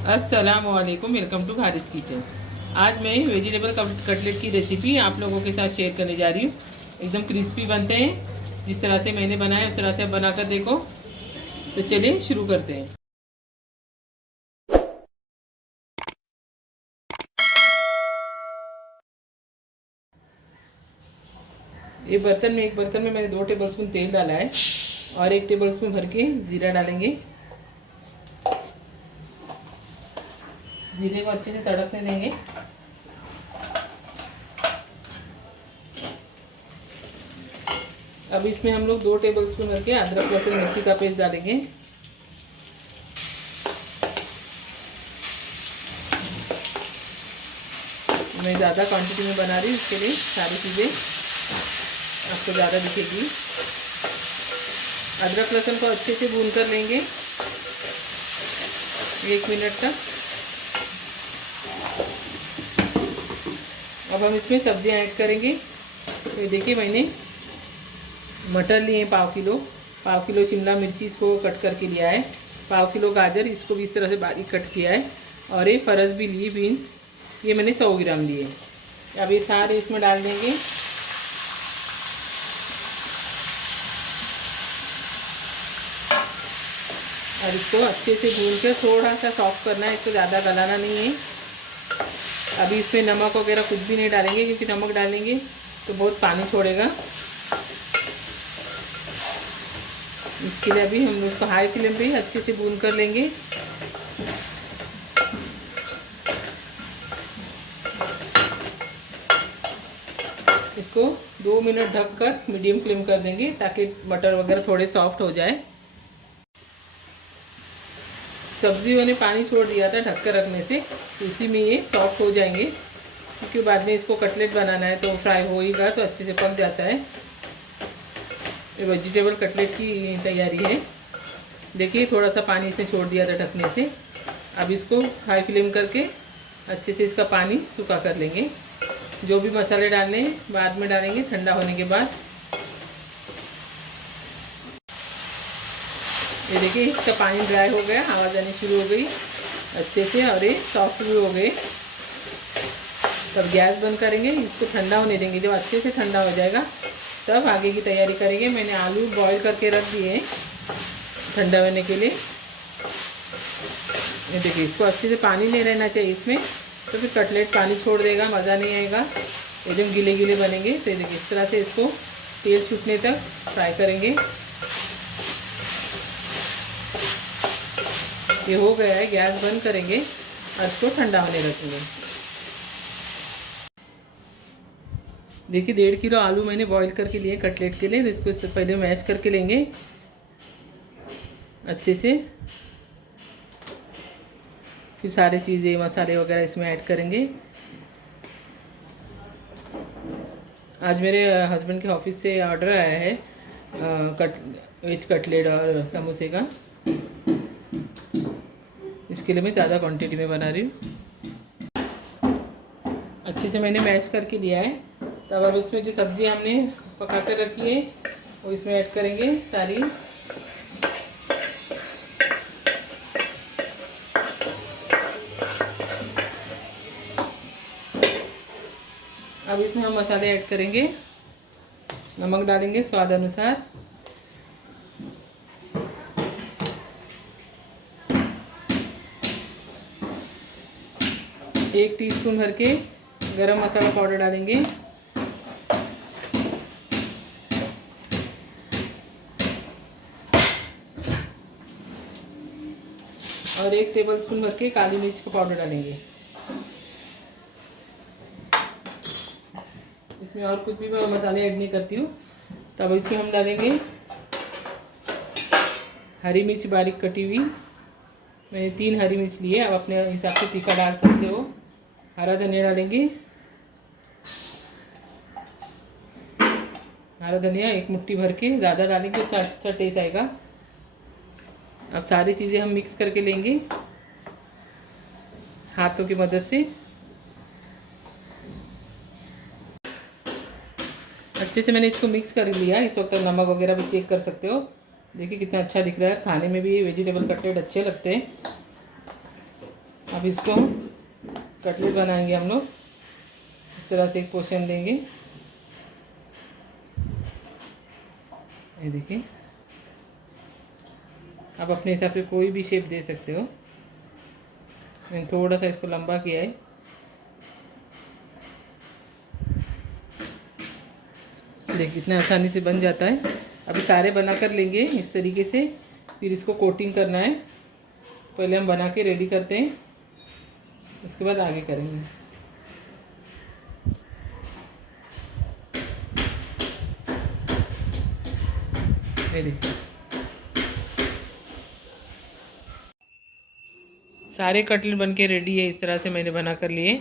अस्सलामुअलैकुम, welcome to खारिज kitchen. आज मैं वेजिटेबल कटलेट की रेसिपी आप लोगों के साथ शेयर करने जा रही हूँ। एकदम क्रिस्पी बनते हैं। जिस तरह से मैंने बनाया उस तरह से आप बनाकर देखो। तो चलिए शुरू करते हैं। एक बर्तन में मैंने 2 टेबलस्पून तेल डाला है और 1 टेबलस्पून भर के ज़ीरा डालेंगे। जीरे को अच्छे से तड़कने देंगे। अब इसमें हम लोग 2 टेबलस्पून भर के अदरक लहसुन मिर्ची का पेस्ट डालेंगे। मैं ज़्यादा क्वांटिटी में बना रही हूँ, इसके लिए सारी चीज़ें आपको ज़्यादा दिखेगी। अदरक लहसुन को अच्छे से भून कर लेंगे 1 मिनट तक। अब हम इसमें सब्जियां ऐड करेंगे। तो देखिए, मैंने मटर लिए हैं पाव किलो शिमला मिर्ची इसको कट करके लिया है। पाव किलो गाजर इसको भी इस तरह से बारीक कट किया है। और ये फरस भी लिए बीन्स, ये मैंने 100 ग्राम लिए। अब ये सारे इसमें डाल देंगे। और इसको अच्छे से भून कर थोड़ा सा सॉफ्ट करना है, इसको ज़्यादा गलाना नहीं है। अभी इसमें नमक वगैरह कुछ भी नहीं डालेंगे, क्योंकि नमक डालेंगे तो बहुत पानी छोड़ेगा। इसके लिए अभी हम उसको हाई फ्लेम पे अच्छे से भून कर लेंगे। इसको 2 मिनट ढककर मीडियम फ्लेम कर देंगे, ताकि मटर वगैरह थोड़े सॉफ्ट हो जाए। सब्जियों ने पानी छोड़ दिया था ढककर रखने से, तो इसी में ये सॉफ्ट हो जाएंगे। क्योंकि बाद में इसको कटलेट बनाना है तो फ्राई होएगा तो अच्छे से पक जाता है। ये वेजिटेबल कटलेट की तैयारी है। देखिए, थोड़ा सा पानी इसने छोड़ दिया था ढकने से। अब इसको हाई फ्लेम करके अच्छे से इसका पानी सूखा कर लेंगे। जो भी मसाले डालने हैं बाद में डालेंगे, ठंडा होने के बाद। ये देखिए, इसका पानी ड्राई हो गया, आवाज़ आनी शुरू हो गई अच्छे से, और ये सॉफ्ट भी हो गए। तब गैस बंद करेंगे, इसको ठंडा होने देंगे। जब अच्छे से ठंडा हो जाएगा तब आगे की तैयारी करेंगे। मैंने आलू बॉईल करके रख दिए हैं ठंडा होने के लिए। ये देखिए, इसको अच्छे से पानी नहीं रहना चाहिए इसमें, तो फिर कटलेट पानी छोड़ देगा, मज़ा नहीं आएगा, एकदम गीले गीले बनेंगे। तो देखिए, इस तरह से इसको तेल छूटने तक फ्राई करेंगे। ये हो गया है, गैस बंद करेंगे और इसको ठंडा होने रखेंगे। देखिए, 1.5 किलो आलू मैंने बॉईल करके लिए कटलेट के लिए। तो इसको इससे पहले मैश करके लेंगे अच्छे से। फिर सारी चीज़ें मसाले वगैरह इसमें ऐड करेंगे। आज मेरे हस्बैंड के ऑफिस से ऑर्डर आया है वेज कटलेट और समोसे का। इसके लिए मैं ज़्यादा क्वांटिटी में बना रही हूँ। अच्छे से मैंने मैश करके लिया है। तब अब इसमें जो सब्ज़ी हमने पका कर रखी है वो इसमें ऐड करेंगे सारी। अब इसमें हम मसाले ऐड करेंगे। नमक डालेंगे स्वाद अनुसार। एक टीस्पून भर के गरम मसाला पाउडर डालेंगे। और 1 टेबलस्पून भर के काली मिर्च का पाउडर डालेंगे। इसमें और कुछ भी मैं मसाले ऐड नहीं करती हूँ। तब इसमें हम डालेंगे हरी मिर्च बारीक कटी हुई। मैंने 3 हरी मिर्च ली है, आप अपने हिसाब से तीखा डाल सकते हो। हरा धनिया डालेंगे। हरा धनिया 1 मुट्ठी भर के, ज़्यादा डालेंगे तो अच्छा टेस्ट आएगा। अब सारी चीज़ें हम मिक्स करके लेंगे हाथों की मदद से। अच्छे से मैंने इसको मिक्स कर लिया। इस वक्त नमक वगैरह भी चेक कर सकते हो। देखिए कितना अच्छा दिख रहा है। खाने में भी वेजिटेबल कटलेट अच्छे लगते हैं। अब इसको कटलेट बनाएंगे हम लोग। इस तरह से एक पोर्शन लेंगे, ये देखिए। आप अपने हिसाब से कोई भी शेप दे सकते हो। मैंने थोड़ा सा इसको लंबा किया है। देखिए कितना आसानी से बन जाता है। अभी सारे बना कर लेंगे इस तरीके से, फिर इसको कोटिंग करना है। पहले हम बना के रेडी करते हैं, उसके बाद आगे करेंगे। ये देखिए सारे कटलेट बन के रेडी है। इस तरह से मैंने बना कर लिए।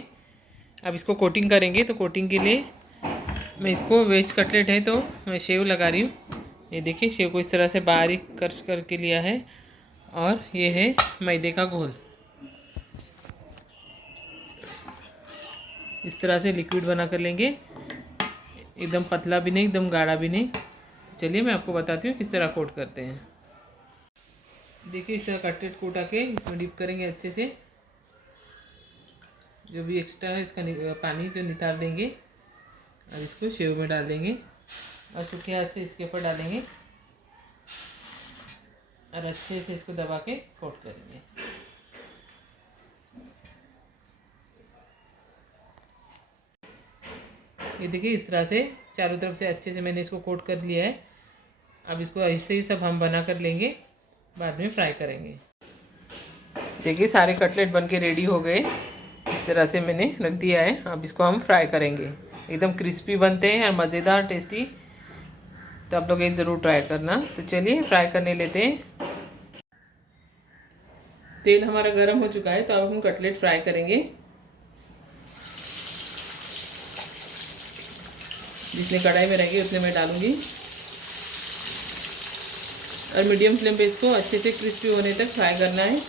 अब इसको कोटिंग करेंगे, तो कोटिंग के लिए मैं इसको वेज कटलेट है तो मैं सेव लगा रही हूँ। ये देखिए सेव को इस तरह से बारीक कट करके लिया है, और ये है मैदे का घोल। इस तरह से लिक्विड बना कर लेंगे, एकदम पतला भी नहीं एकदम गाढ़ा भी नहीं। चलिए मैं आपको बताती हूँ किस तरह कोट करते हैं। देखिए इस तरह कटलेट कोटा के इसमें डिप करेंगे अच्छे से। जो भी एक्स्ट्रा है इसका पानी जो निकाल देंगे, और इसको सेव में डाल देंगे, और सूखे हाथ से इसके ऊपर डालेंगे, और अच्छे से इसको दबा के कोट करेंगे। ये देखिए इस तरह से चारों तरफ से अच्छे से मैंने इसको कोट कर लिया है। अब इसको ऐसे ही सब हम बना कर लेंगे, बाद में फ्राई करेंगे। देखिए सारे कटलेट बन के रेडी हो गए। इस तरह से मैंने रख दिया है। अब इसको हम फ्राई करेंगे। एकदम क्रिस्पी बनते हैं और मज़ेदार टेस्टी। तो आप लोग एक ज़रूर ट्राई करना। तो चलिए फ्राई करने लेते हैं। तेल हमारा गर्म हो चुका है, तो अब हम कटलेट फ्राई करेंगे। जितने कढ़ाई में रहेंगे उतने मैं डालूंगी, और मीडियम फ्लेम पे इसको अच्छे से क्रिस्पी होने तक फ्राई करना है।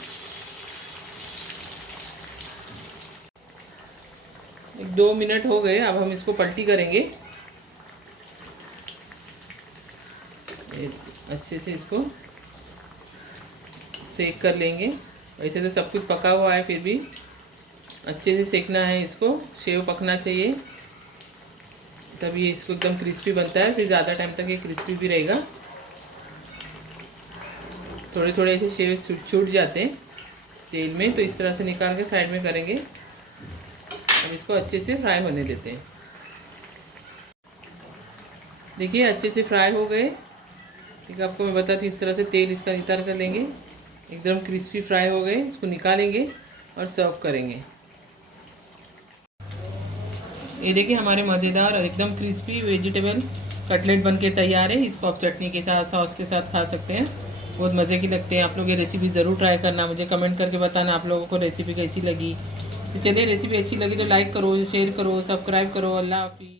1-2 मिनट हो गए। अब हम इसको पलटी करेंगे। अच्छे से इसको सेक कर लेंगे। वैसे तो सब कुछ पका हुआ है, फिर भी अच्छे से सेकना है इसको। सेव पकना चाहिए, तभी ये इसको एकदम क्रिस्पी बनता है। फिर ज़्यादा टाइम तक ये क्रिस्पी भी रहेगा। थोड़े थोड़े ऐसे सेव छूट जाते हैं तेल में, तो इस तरह से निकाल के साइड में करेंगे। अब इसको अच्छे से फ्राई होने देते हैं। देखिए अच्छे से फ्राई हो गए। ठीक, आपको मैं बताती हूँ। इस तरह से तेल इसका निकाल कर लेंगे। एकदम क्रिस्पी फ्राई हो गए। इसको निकालेंगे और सर्व करेंगे। ये देखिए हमारे मज़ेदार और एकदम क्रिस्पी वेजिटेबल कटलेट बनके तैयार है। इसको आप चटनी के साथ, सॉस के साथ खा सकते हैं। बहुत मज़े की लगते हैं। आप लोग ये रेसिपी ज़रूर ट्राई करना। मुझे कमेंट करके बताना आप लोगों को रेसिपी कैसी लगी। तो चलिए रेसिपी अच्छी लगी तो लाइक करो, शेयर करो, सब्सक्राइब करो। अल्लाह हाफिज़।